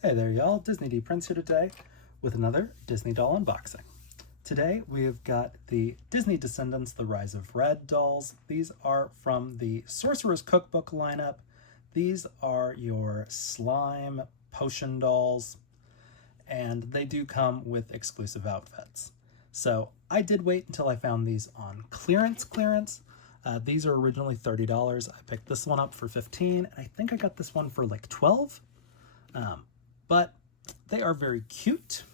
Hey there y'all, Disney D Prince here today with another Disney doll unboxing. Today we have got the Disney Descendants, The Rise of Red dolls. These are from the Sorcerers cookbook lineup. These are your slime potion dolls, and they do come with exclusive outfits. So I did wait until I found these on clearance. These are originally $30. I picked this one up for $15, and I think I got this one for like $12. But they are very cute,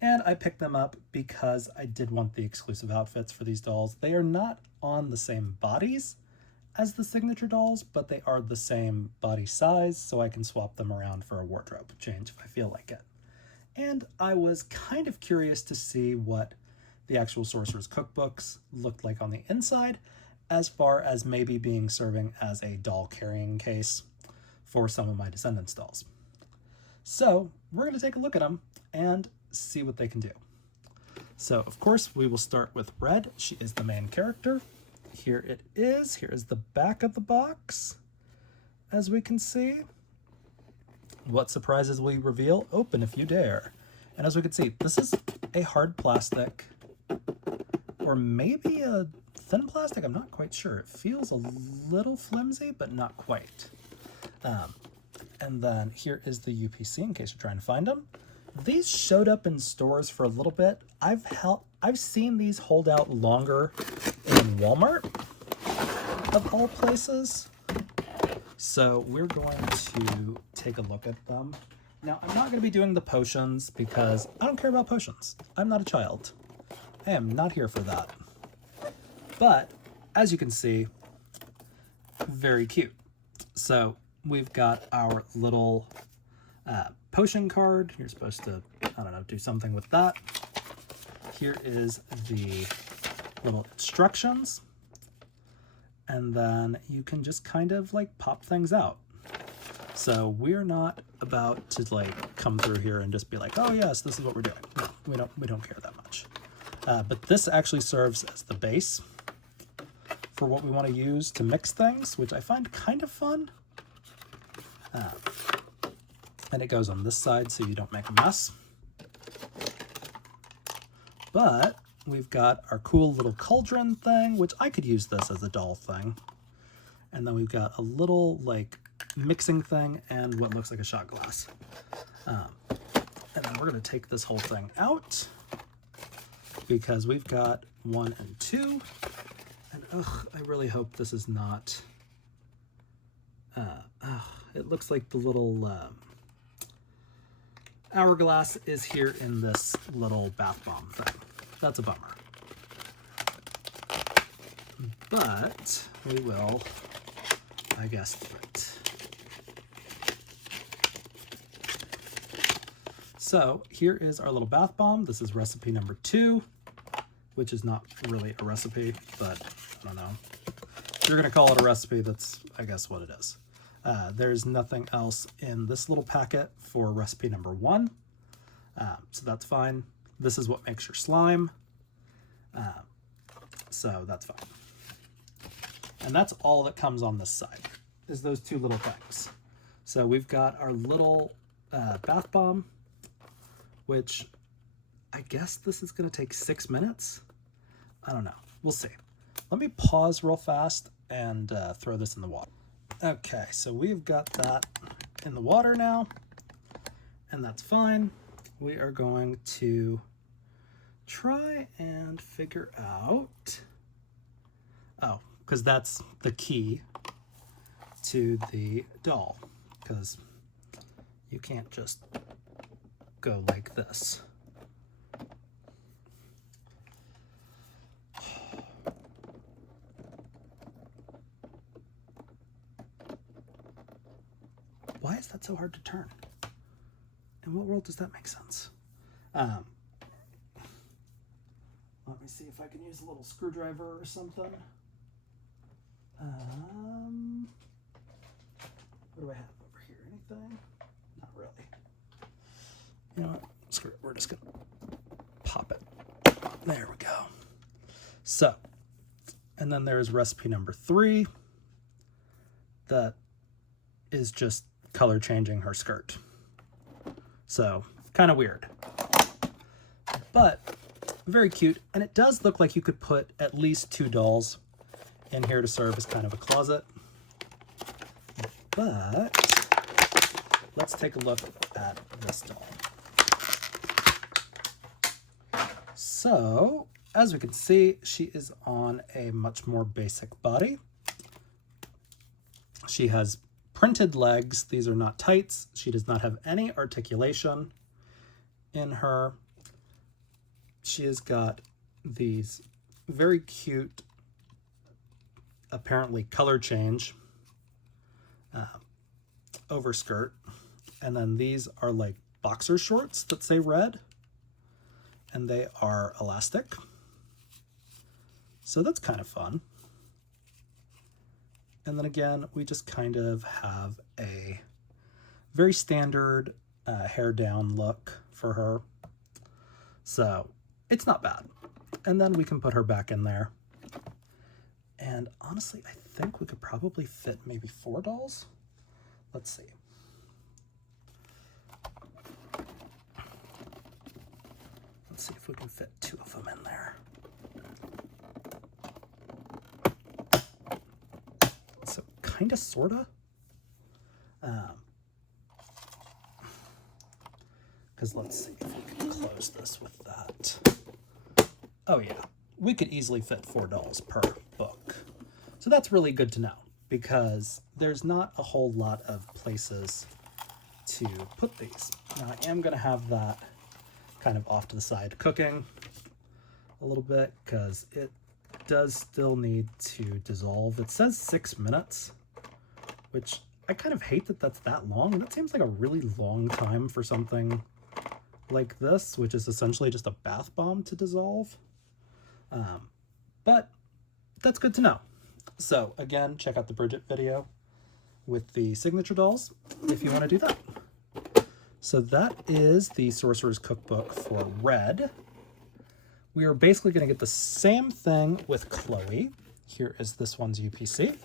and I picked them up because I did want the exclusive outfits for these dolls. They are not on the same bodies as the signature dolls, but they are the same body size, so I can swap them around for a wardrobe change if I feel like it. And I was kind of curious to see what the actual Sorcerers cookbooks looked like on the inside, as far as maybe being serving as a doll carrying case for some of my Descendants dolls. So we're going to take a look at them and see what they can do. So of course we will start with Red. She is the main character. Here it is. Here is the back of the box. As we can see, what surprises will you reveal? Open if you dare. And as we can see, this is a hard plastic, or maybe a thin plastic. I'm not quite sure. It feels a little flimsy, but not quite. And then here is the UPC in case you're trying to find them. These showed up in stores for a little bit. I've seen these hold out longer in Walmart, of all places. So we're going to take a look at them. Now, I'm not going to be doing the potions because I don't care about potions. I'm not a child. I am not here for that. But as you can see, very cute. So we've got our little potion card. You're supposed to, I don't know, do something with that. Here is the little instructions. And then you can just kind of like pop things out. So we're not about to like come through here and just be like, oh yes, this is what we're doing. No, we don't care that much. But this actually serves as the base for what we want to use to mix things, which I find kind of fun. And it goes on this side so you don't make a mess. But we've got our cool little cauldron thing, which I could use this as a doll thing. And then we've got a little like mixing thing and what looks like a shot glass. And then we're going to take this whole thing out because we've got 1 and 2. And I really hope this is not... it looks like the little hourglass is here in this little bath bomb thing. That's a bummer. But we will, I guess, do it. So here is our little bath bomb. This is recipe number 2, which is not really a recipe, but I don't know. If you're gonna call it a recipe, that's, I guess, what it is. There's nothing else in this little packet for recipe number 1, so that's fine. This is what makes your slime, so that's fine. And that's all that comes on this side, is those 2 little things. So we've got our little bath bomb, which I guess this is going to take 6 minutes. I don't know. We'll see. Let me pause real fast and throw this in the water. Okay, so we've got that in the water now, and that's fine. We are going to try and figure out... Oh, because that's the key to the doll, because you can't just go like this. Why is that so hard to turn? In what world does that make sense? Let me see if I can use a little screwdriver or something. What do I have over here? Anything? Not really. You know what? Screw it. We're just gonna pop it. There we go. So, and then there's recipe number 3 that is just color changing her skirt. So kind of weird, but very cute. And it does look like you could put at least 2 dolls in here to serve as kind of a closet. But let's take a look at this doll. So as we can see, she is on a much more basic body. She has printed legs. These are not tights. She does not have any articulation in her. She has got these very cute, apparently color change overskirt. And then these are like boxer shorts that say red, and they are elastic. So that's kind of fun. And then again, we just kind of have a very standard hair down look for her. So it's not bad. And then we can put her back in there. And honestly, I think we could probably fit maybe 4 dolls. Let's see. Let's see if we can fit 2 of them in there. So kind of, sort of. Because let's see if we can close this with that. Oh yeah, we could easily fit 4 dolls per book. So that's really good to know, because there's not a whole lot of places to put these. Now I am going to have that kind of off to the side cooking a little bit, because it does still need to dissolve. It says 6 minutes, which I kind of hate that that's that long. That seems like a really long time for something like this, which is essentially just a bath bomb to dissolve. But that's good to know. So again, check out the Bridget video with the signature dolls if you want to do that. So that is the Sorcerers Cookbook for Red. We are basically going to get the same thing with Chloe. Here is this one's UPC.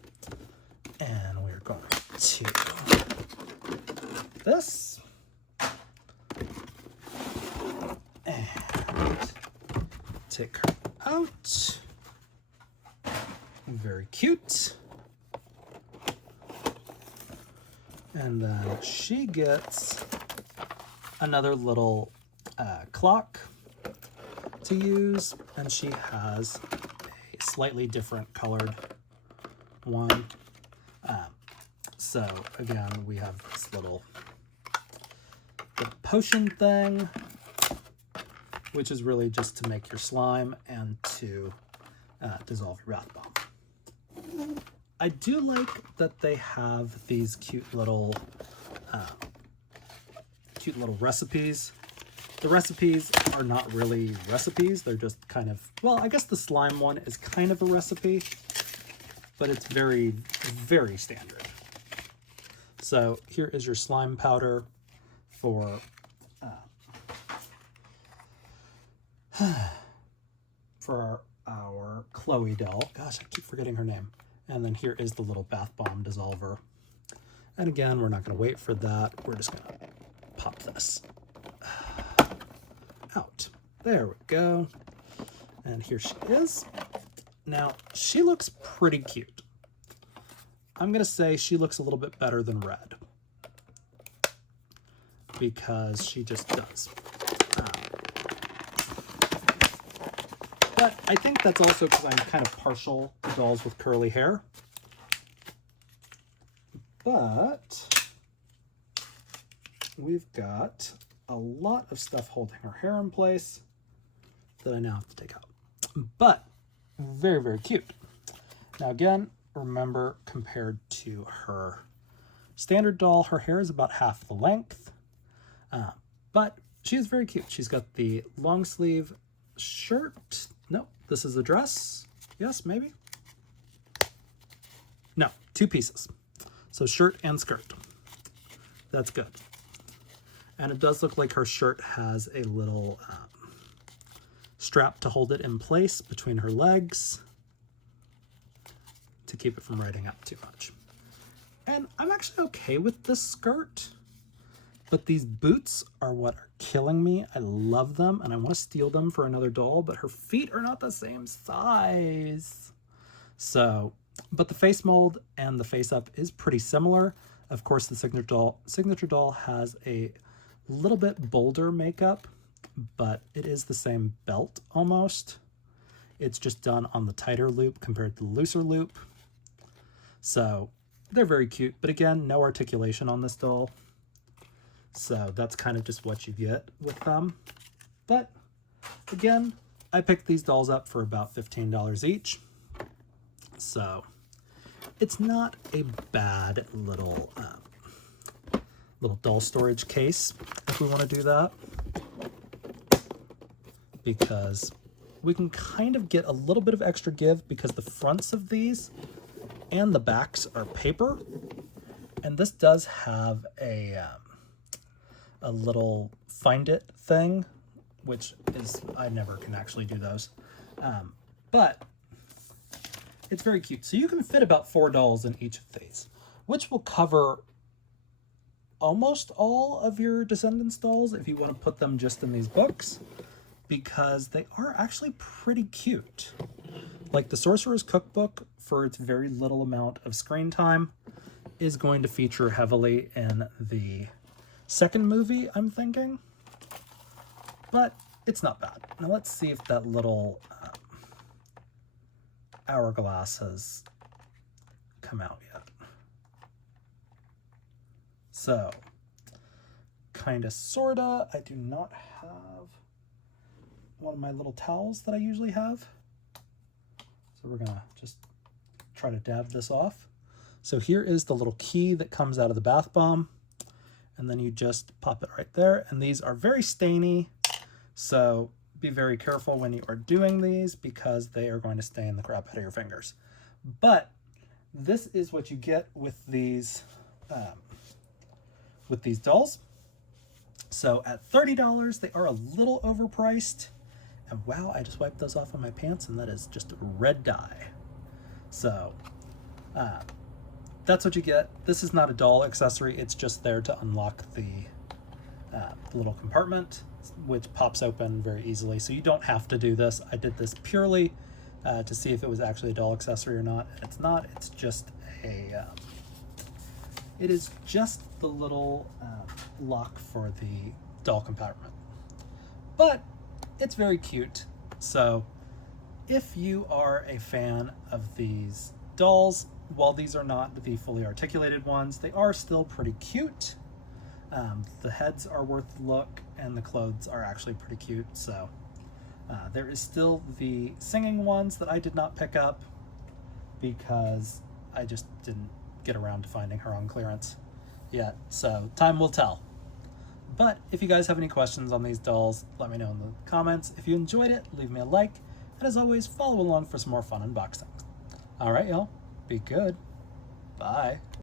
And we're going to this. And take her out. Very cute. And then she gets another little clock to use, and she has a slightly different colored one. So again, we have this little potion thing, which is really just to make your slime and to dissolve your bath bomb. I do like that they have these cute little recipes. The recipes are not really recipes. They're just kind of, well, I guess the slime one is kind of a recipe, but it's very, very standard. So here is your slime powder for our Chloe doll. Gosh, I keep forgetting her name. And then here is the little bath bomb dissolver. And again, we're not going to wait for that. We're just going to pop this out. There we go. And here she is. Now, she looks pretty cute. I'm going to say she looks a little bit better than Red, because she just does. But I think that's also because I'm kind of partial to dolls with curly hair. But we've got a lot of stuff holding her hair in place that I now have to take out. But very, very cute. Now again, remember, compared to her standard doll, her hair is about half the length. But she is very cute. She's got the long sleeve shirt. No, this is a dress. Yes, maybe. No, 2 pieces. So shirt and skirt. That's good. And it does look like her shirt has a little strap to hold it in place between her legs to keep it from riding up too much. And I'm actually okay with this skirt, But these boots are what are killing me. I love them and I want to steal them for another doll, but her feet are not the same size. So, but the face mold and the face up is pretty similar. Of course, the signature doll has a little bit bolder makeup, but it is the same belt almost. It's just done on the tighter loop compared to the looser loop. So they're very cute, but again, no articulation on this doll. So that's kind of just what you get with them. But again, I picked these dolls up for about $15 each. So it's not a bad little doll storage case if we want to do that, because we can kind of get a little bit of extra give because the fronts of these and the backs are paper, and this does have a little find it thing, which is, I never can actually do those, but it's very cute. So you can fit about 4 dolls in each of these, which will cover almost all of your Descendants dolls if you want to put them just in these books, because they are actually pretty cute. Like the Sorcerers cookbook, for its very little amount of screen time, is going to feature heavily in the second movie, I'm thinking, but it's not bad. Now let's see if that little hourglass has come out yet. So, kinda sorta, I do not have one of my little towels that I usually have. So we're gonna just try to dab this off. So here is the little key that comes out of the bath bomb, and then you just pop it right there. And these are very stainy, so be very careful when you are doing these because they are going to stain the crap out of your fingers. But this is what you get with these dolls. So at $30, they are a little overpriced. And wow, I just wiped those off on my pants, and that is just red dye. So that's what you get. This is not a doll accessory. It's just there to unlock the little compartment, which pops open very easily. So you don't have to do this. I did this purely to see if it was actually a doll accessory or not. And it's not. It's just it is just the little lock for the doll compartment. But it's very cute. So if you are a fan of these dolls, while these are not the fully articulated ones, they are still pretty cute. The heads are worth the look, and the clothes are actually pretty cute. So there is still the singing ones that I did not pick up because I just didn't get around to finding her on clearance yet. So time will tell. But if you guys have any questions on these dolls, let me know in the comments. If you enjoyed it, leave me a like. And as always, follow along for some more fun unboxings. All right, y'all. Be good. Bye.